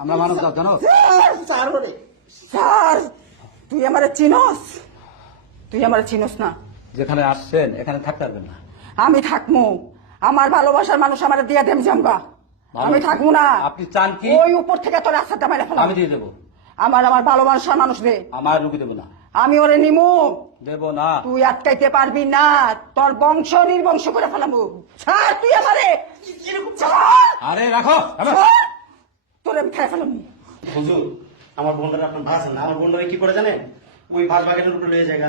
আমরা মানব জাত জানো। স্যার তুই আমার চিনস? তুই আমার চিনস না? যেখানে আসছেন এখানে থাকতে পারবেন না। আমি থাকবো, আমার ভালোবাসার মানুষ আমার দিয়া দেম জামগা, আমি থাকবো না। আপনি চান কি? ওই উপর থেকে তোর রাস্তাটা মেরে ফেলা। আমি দিয়ে দেবো। আমার ভালোবাসার মানুষ দে। আমার রুগী দেবো না। আমি ওরে নিমু। দেবো না। তুই আটকাইতে পারবি না, তোর বংশ নির্বংশ করে ফেলামু। ছাড় তুই আমারে। আরে রাখো। তোরে আমি খেয়ে ফেলাম। হুজুর আমার বোনরা আপনার ভাষা না, আমার বোনরা কি করে জানেন? ওই ভাত বাগানের উপরে লয়ে জায়গা,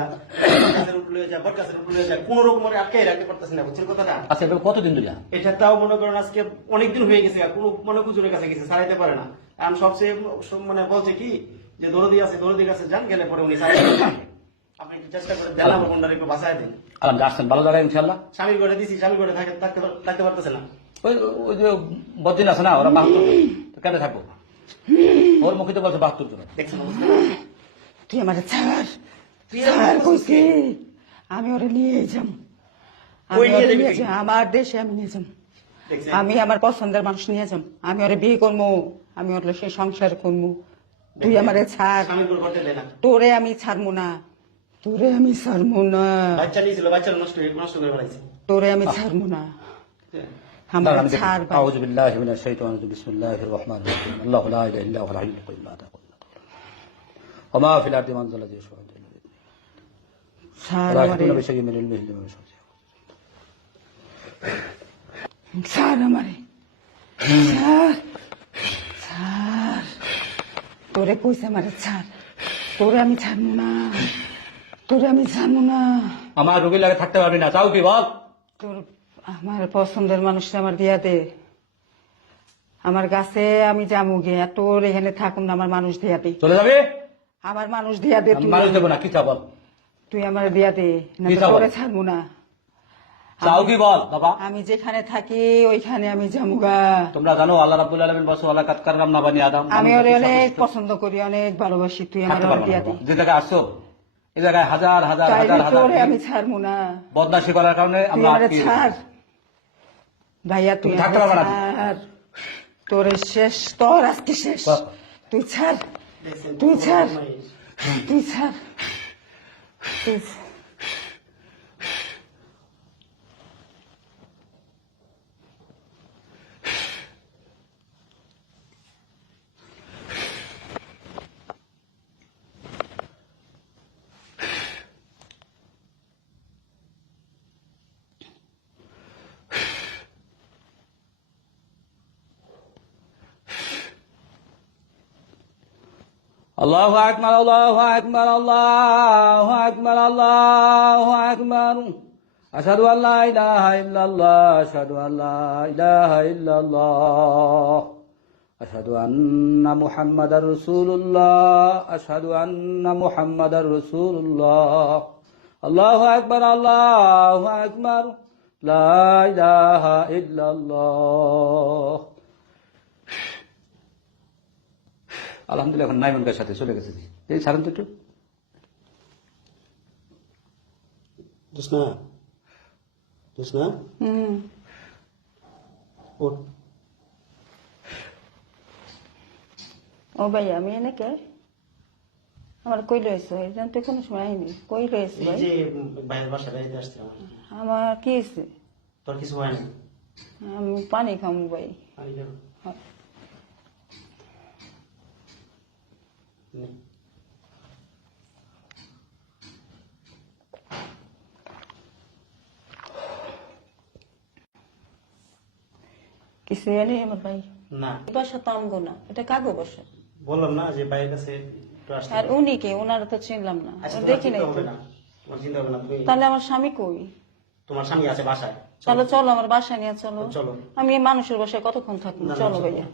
গাছের উপরে লয়ে যায়, বট গাছের উপরে লয়ে যায়, কোন রকম আটকে রাখতে পারতেছে না। বুঝছেন কথাটা? আচ্ছা এটা কতদিন ধরে? এটা তাও মনে করেন আজকে অনেকদিন হয়ে গেছে, কোনো মনে হুজুরের কাছে গেছে, সারাইতে পারে না। এখন সবচেয়ে মানে বলছে কি যে দরদি আছে, দরদি কাছে যান, গেলে পরে উনি সারাইতে পারবে। আপনি একটু চেষ্টা করে দেন, আমার বোনরা একটু বাঁচায় দিন। আরাম আসছেন ভালো জায়গায় ইনশাল্লাহ। স্বামীর ঘরে দিছি, স্বামীর ঘরে থাকতে পারতেছে না। ওই যে বদিন আছে না, ওরা 72 জন, কেন থাকবো? ওর মুখে তো বলছে 72 জন। দেখছেন তুই আমার ছাড়, ছাড় কইছি। আমি ওরে নিয়ে যাম, আমার দেশে আমি নিয়ে যাম। আমি আমার পছন্দের মানুষ নিয়ে যাম, আমি ওরে বিয়ে করবো, আমি ওর সে সংসার করবো। তুই আমারে ছাড়, তোরে আমি ছাড়বো না, তোরে আমি ছাড়বো না। বাচ্চা নিয়েছিল, বাচ্চা নষ্ট করে ফেলাইছে। তোরে আমি ছাড়বো না, আমার ছাড়। আউযু বিল্লাহি মিনাশ শাইতানির রাজিম। বিসমিল্লাহির রহমানির রহিম। আল্লাহু লা ইলাহা ইল্লা হুয়াল হাইয়ুল কাইয়্যুম লা তাখুযুহু সিনাতুন ওয়া মা ফিল আরদি মান যাল্লা ইয়াশফা'ু ইল্লা বিইযনিহি। ছাড় আমারে, ছাড় আমারে, ছাড়, ছাড়। তোরে কইছে আমারে ছাড়, তোরে আমি ছাড়বো না, তোরে আমি ছাড়বো না। আমার রোগী লাগে থাকতে পারবি না, চাও কি বল? তোর আমার পছন্দের মানুষটা আমার দিয়া দে, আমার কাছে আমি যাবো গিয়ে, তোর এখানে থাকুন না, আমার মানুষ দিয়া দে। চলে যাবে? আমার মানুষ দিয়া দে। তুই মানুষ দেবো না, কি চা বল? তুই আমার দিয়া দে, না তোরে ছাড়বো না। চাও কি বল বাবা? আমি যেখানে থাকি ওইখানে আমি যামুগা। তোমরা জানো আল্লাহ রাব্বুল আলামিন বলেন ওয়ালা কাদ কাররামনা বানি আদম। আমি ওরে অনেক পছন্দ করি, অনেক ভালোবাসি। তুই আমার দিয়া দে। যে জায়গায় আসছো এই জায়গায় হাজার হাজার হাজার হাজার তোরে আমি ছাড়বো না, বদমাশি করার কারণে আমরা আটকে। ছাড় ভাইয়া, তুই থাকতে পারবে না। তোরে শেষ, তোর আজকে শেষ। তুই ছাড়, তুই ছাড়, তুই ছাড়, তুই। আল্লাহু আকবার, আল্লাহু আকবার, আল্লাহু আকবার, আল্লাহু আকবার। আশহাদু আল্লা ইলাহা ইল্লাল্লাহ, আশহাদু আল্লা ইলাহা ইল্লাল্লাহ, আশহাদু আন্না মুহাম্মাদার রাসূলুল্লাহ, আশহাদু আন্না মুহাম্মাদার রাসূলুল্লাহ। আল্লাহু আকবার, আল্লাহু আকবার, লা ইলাহা ইল্লাল্লাহ। আলহামদুলিল্লাহ এখন নাইমনকার সাথে চলে গেছে। এই ছাড়েন তো একটু। ও ভাই আমি এনে কে? আমার কই রয়েছে? জানতে কোনো সময় আইনি। কই রয়েছে ভাই? ভাইয়ের বাসা বেড়াইতে আসছে। আমার কি হয়েছে? তোর কিছু হয় না? আমি পানি খামু ভাই। কিছু এনে আমার ভাই না, বাসা তো আমগো না, এটা কাগো বাসা। বললাম না যে ভাইয়ের কাছে। আর উনি কে? ওনারা তো চিনলাম না, দেখি নাই। তোমার চিন্তা হবে না। তাহলে আমার স্বামী কই? তোমার স্বামী আছে বাসায়। তাহলে চলো আমার বাসায় নিয়ে চলো। চলো। আমি এই মানুষের বাসায় কতক্ষণ থাকবো? চলো ভাইয়া।